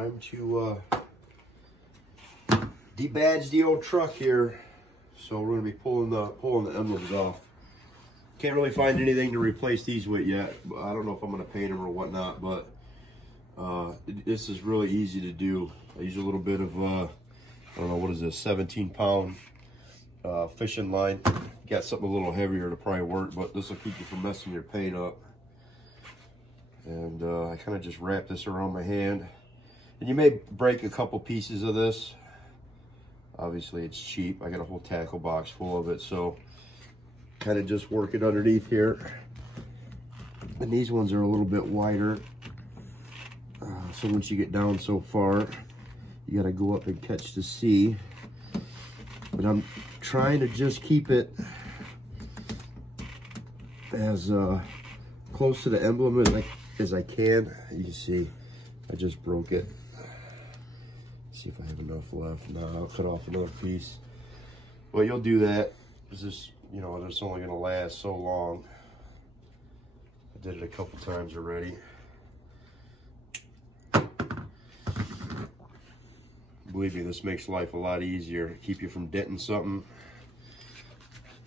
time to debadge the old truck here. So we're gonna be pulling the emblems off. Can't really find anything to replace these with yet. I don't know if I'm gonna paint them or whatnot, but this is really easy to do. I use a little bit of I don't know, what is this, 17-pound fishing line. Got something a little heavier to probably work, but this will keep you from messing your paint up. And I kind of just wrap this around my hand. And you may break a couple pieces of this. Obviously it's cheap. I got a whole tackle box full of it, so kind of just work it underneath here. And these ones are a little bit wider. So once you get down so far, you got to go up and catch the sea. But I'm trying to just keep it as close to the emblem as I can. You can see I just broke it. Let's see if I have enough left. No, I'll cut off another piece. Well, you'll do that. It's just, you know, it's only going to last so long. I did it a couple times already. Believe me, this makes life a lot easier. Keep you from denting something.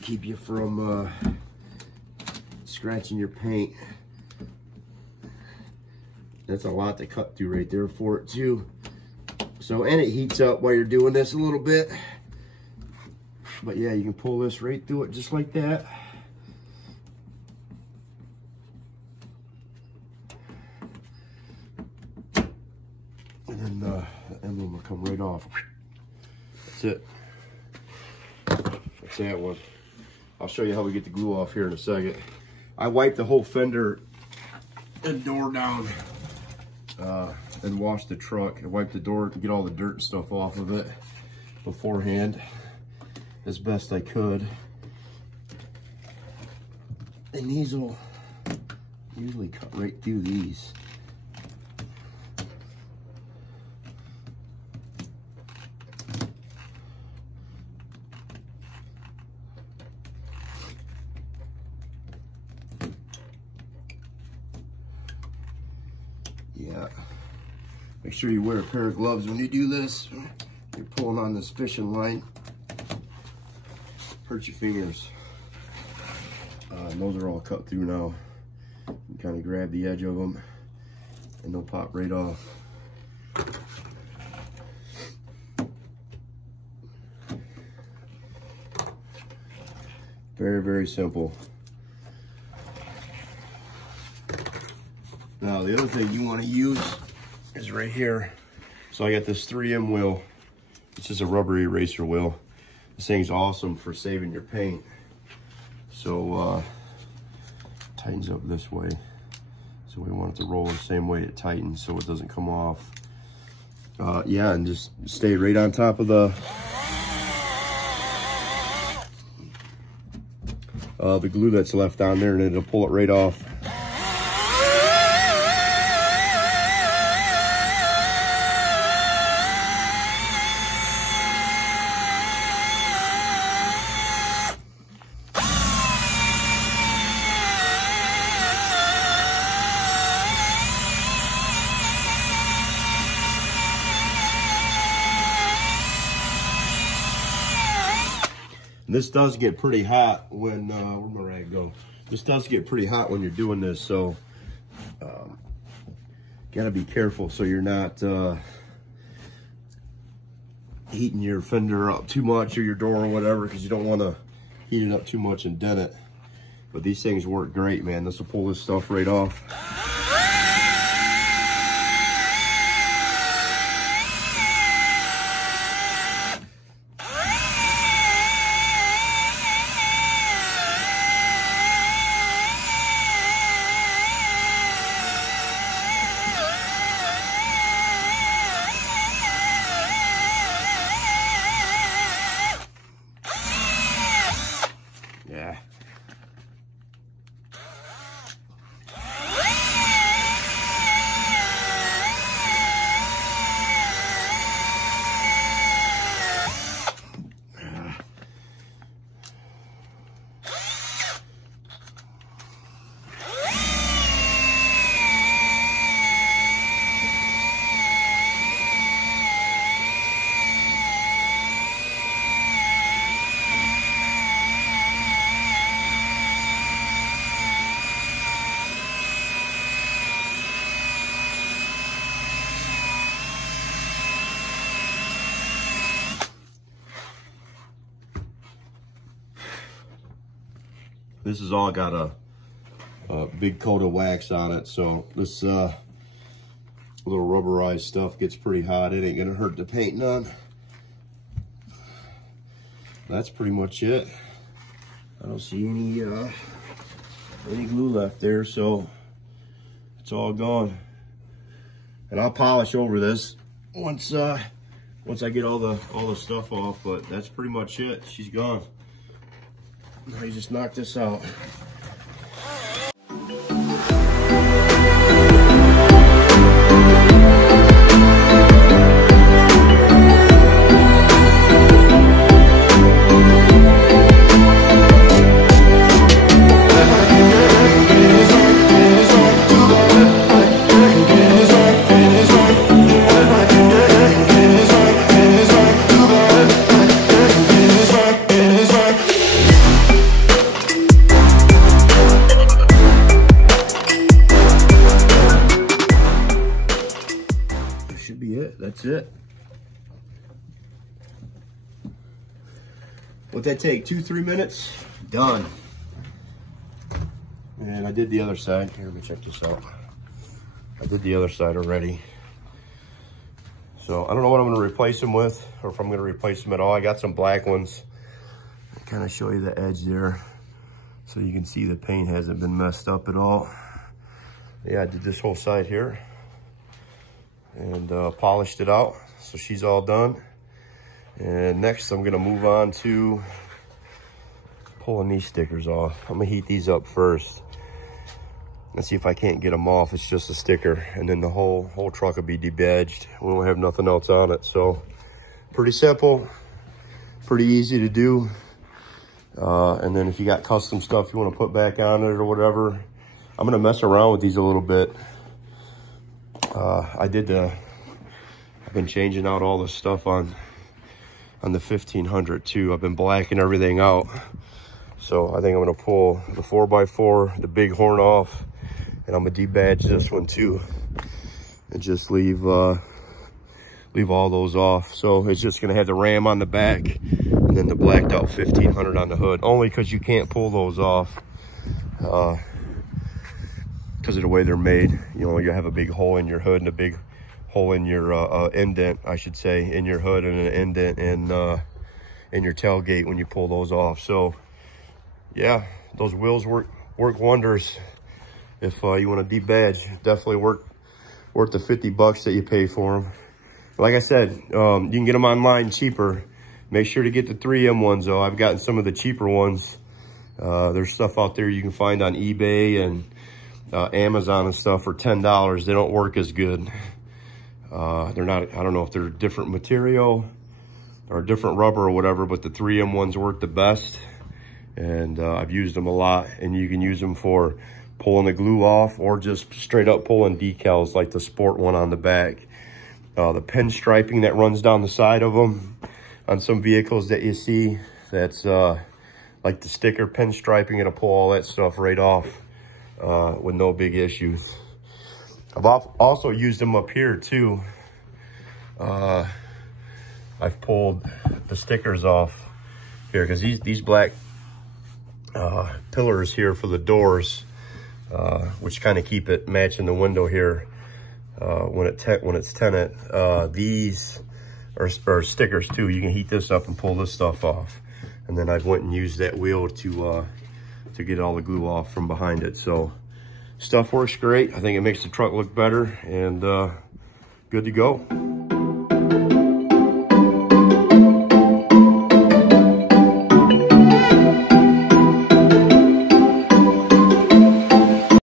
Keep you from scratching your paint. That's a lot to cut through right there for it too. So, and it heats up while you're doing this a little bit. But yeah, you can pull this right through it just like that. And then the emblem will come right off. That's it. That's that one. I'll show you how we get the glue off here in a second. I wiped the whole fender and door down and washed the truck. I wiped the door to get all the dirt and stuff off of it beforehand as best I could. And these will usually cut right through these. Yeah, make sure you wear a pair of gloves when you do this. You're pulling on this fishing line. Hurt your fingers. And those are all cut through now. You kind of grab the edge of them and they'll pop right off. Very, very simple. Now, the other thing you want to use is right here. So I got this 3M wheel. It's just a rubber eraser wheel. This thing's awesome for saving your paint. So, tightens up this way. So we want it to roll the same way it tightens so it doesn't come off. Yeah, and just stay right on top of the glue that's left on there, and it'll pull it right off. This does get pretty hot when, where'd my rag go? This does get pretty hot when you're doing this, so gotta be careful so you're not heating your fender up too much or your door or whatever, because you don't want to heat it up too much and dent it. But these things work great, man. This will pull this stuff right off. Yeah. This has all got a big coat of wax on it, so this little rubberized stuff gets pretty hot. It ain't gonna hurt the paint none. That's pretty much it. I don't see any glue left there, so it's all gone. And I'll polish over this once I get all the stuff off, but that's pretty much it. She's gone. Now you just knock this out. That's it. What'd that take? 2-3 minutes? Done. And I did the other side. Here, let me check this out. I did the other side already. So I don't know what I'm going to replace them with, or if I'm going to replace them at all. I got some black ones. I'll kind of show you the edge there, so you can see the paint hasn't been messed up at all. Yeah, I did this whole side here and polished it out, so she's all done. And next I'm gonna move on to pulling these stickers off. I'm gonna heat these up first and see if I can't get them off. It's just a sticker, and then the whole truck will be debadged. We won't have nothing else on it. So pretty simple, pretty easy to do. And then if you got custom stuff you want to put back on it or whatever, I'm gonna mess around with these a little bit. I've been changing out all the stuff on the 1500 too. I've been blacking everything out. So I think I'm gonna pull the 4x4, the big horn off, and I'm gonna debadge this one too, and just leave all those off. So it's just gonna have the Ram on the back and then the blacked out 1500 on the hood, only because you can't pull those off because of the way they're made. You know, you have a big hole in your hood and a big hole in your indent, I should say, in your hood, and an indent in your tailgate when you pull those off. So yeah, those wheels work wonders. If you want to debadge, definitely worth the 50 bucks that you pay for them. Like I said, you can get them online cheaper. Make sure to get the 3M ones though. I've gotten some of the cheaper ones. There's stuff out there you can find on eBay and Amazon and stuff for $10. They don't work as good. They're not, I don't know if they're different material or different rubber or whatever, but the 3M ones work the best. And I've used them a lot, and you can use them for pulling the glue off or just straight up pulling decals like the Sport one on the back. The pin striping that runs down the side of them on some vehicles that you see, that's like the sticker pin striping, it'll pull all that stuff right off with no big issues. I've also used them up here too. I've pulled the stickers off here because these black pillars here for the doors, which kind of keep it matching the window here when it's tenant. These are stickers too. You can heat this up and pull this stuff off. And then I went and used that wheel to get all the glue off from behind it. So stuff works great. I think it makes the truck look better, and good to go.